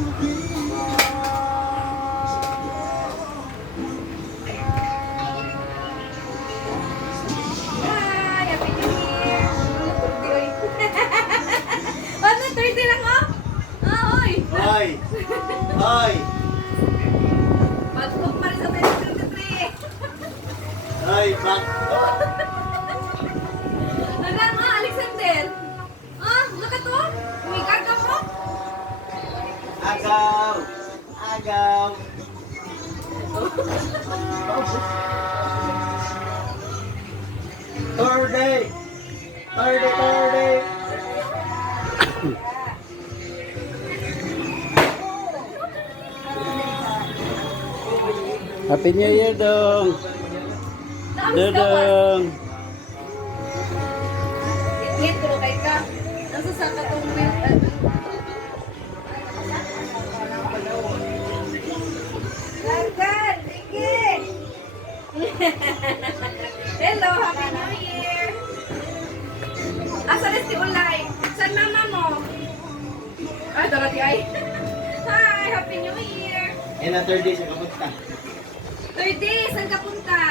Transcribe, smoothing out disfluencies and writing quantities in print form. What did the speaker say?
Hi! Happy New Year! Ano, 30 lang oh? Ah, oy! Hoy! Hoy! Mag-book pa rin sa 2023. Hoy! Back! Ano nga, Alexander? Ah, look at to. Umigar ka mo? Agaw! Agaw! Thursday! Thursday! Happy New Year dong! Dodong! Hit ko kay ka. Nasa sa katong Largan, sige! Hello, Happy New Year! Asa na si Ulay? Saan mama mo? Ah, Dorothy ay. Hi, Happy New Year! Yan na Thursday sa kapunta. 30, saan ka punta?